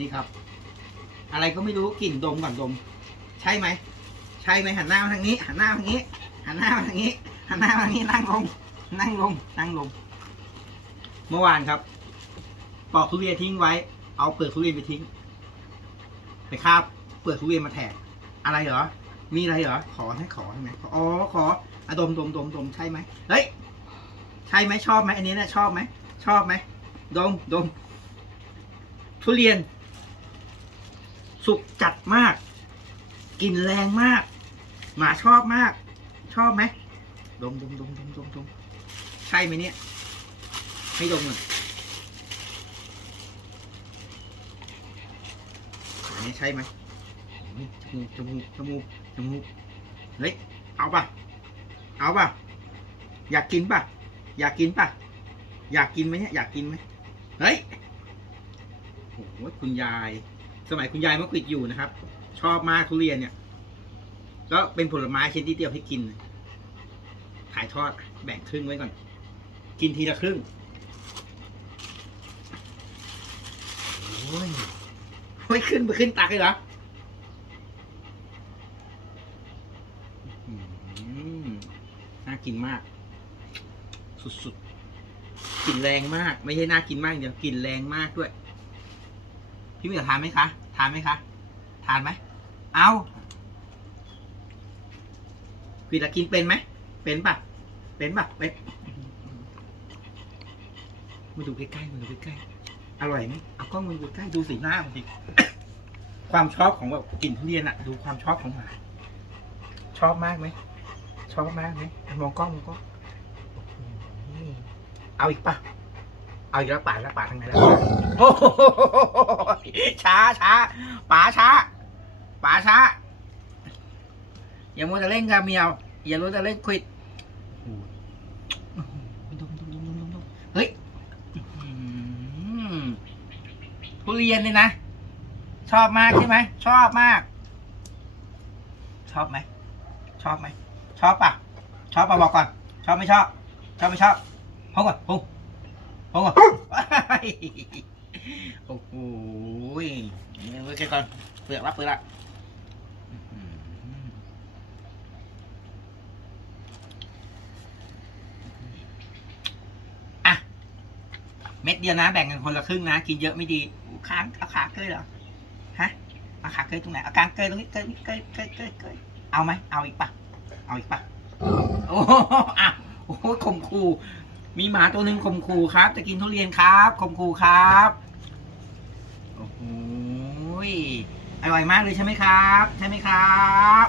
นี่ครับ อะไรก็ไม่รู้กลิ่นดมก่อนดม ใช่ไหมใช่ไหมหันหน้ามาทางนี้ หันหน้ามาทางนี้ หันหน้ามาทางนี้ หันหน้ามาทางนี้นั่งลงนั่งลงนั่งลง เมื่อวานครับปอกทุเรียนทิ้งไว้ เอาเปลือกทุเรียนไปทิ้งไปคาบเปลือกทุเรียนมาแทกอะไรเหรอ มีอะไรเหรอ ขอให้ขอใช่ไหมอ๋อขออะดมดมดมดมใช่ไหมเฮ้ยใช่ไหมชอบไหมอันนี้เนี่ยชอบไหมชอบไหมดมดมทุเรียน สุกจัดมากกลิ่นแรงมาก หมาชอบมาก ชอบไหมดมดมดมดมดมดมใช่ไหมเนี่ยให้ดมก่อนอันนี้ใช่ไหมจมูกจมูกจมูกจมูกเฮ้ยเอาป่ะ เอาป่ะ อยากกินป่ะ อยากกินป่ะ อยากกินไหมเนี่ยอยากกินไหมเฮ้ยโอ้โหคุณยาย สมัยคุณยายมะกวิดอยู่นะครับ ชอบมากทุเรียนเนี่ยก็เป็นผลไม้ชนิดเดียวให้กิน ถ่ายทอดแบ่งครึ่งไว้ก่อน กินทีละครึ่งโอ้ยโอ้ยขึ้นไปขึ้นตักเลยเหรออื้อหือน่ากินมาก สุดๆกลิ่นแรงมาก ไม่ใช่น่ากินมากอย่างเดียวกลิ่นแรงมากด้วย พี่เหมียวทานไหมคะ ทานไหมคะ ทานไหม เอาพี่ตะกินเป็นไหม เป็นปะเป็นปะเป็นมาดูใกล้ๆมาดูใกล้ๆ อร่อยไหมเอากล้องมาดูใกล้ๆดูสีหน้ามันสิความชอบของแบบกลิ่นทุเรียนอะดูความชอบของหมาชอบมากไหม ชอบมากไหมมองกล้องมองกล้องเอาอีกปะ เอาอีกแล้วป่าแล้วป่าทางไหนแล้วโอ้โหช้าช้าป๋าช้าป๋าช้า อย่ามัวแต่เล่นกับเมียว อย่ารู้แต่เล่นควิดเฮ้ยทุเรียนเลยนะ ชอบมากใช่ไหม ชอบมาก ชอบไหม ชอบไหม ชอบป่ะ ชอบป่ะบอกก่อน ชอบไม่ชอบ ชอบไม่ชอบพงก่อนพง พงก่อนโอ้โหนี่ไว้แค่ก่อนเปลือกรับเปลือกละอะเม็ดเดียวนะแบ่งกันคนละครึ่งนะ กินเยอะไม่ดีค้างเอาขาเกยเหรอฮะเอาขาเกยตรงไหนเอากลางเกยตรงนี้เกยเกยเกยเกยเกยเอาไหมเอาอีกปะเอาอีกปะโอ้โหอะโอ้โหข่มขู่ มีหมาตัวหนึ่งข่มขู่ครับ จะกินทุเรียนครับข่มขู่ครับโอ้โหยอร่อยมากเลยใช่ไหมครับ ใช่ไหมครับ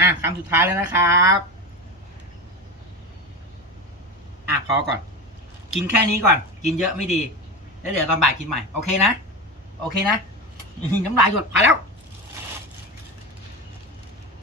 อะคำสุดท้ายแล้วนะครับอะพอก่อน กินแค่นี้ก่อน กินเยอะไม่ดี แล้วเดี๋ยวตอนบ่ายกินใหม่ โอเคนะ โอเคนะ น้ำลายหยดไปแล้ว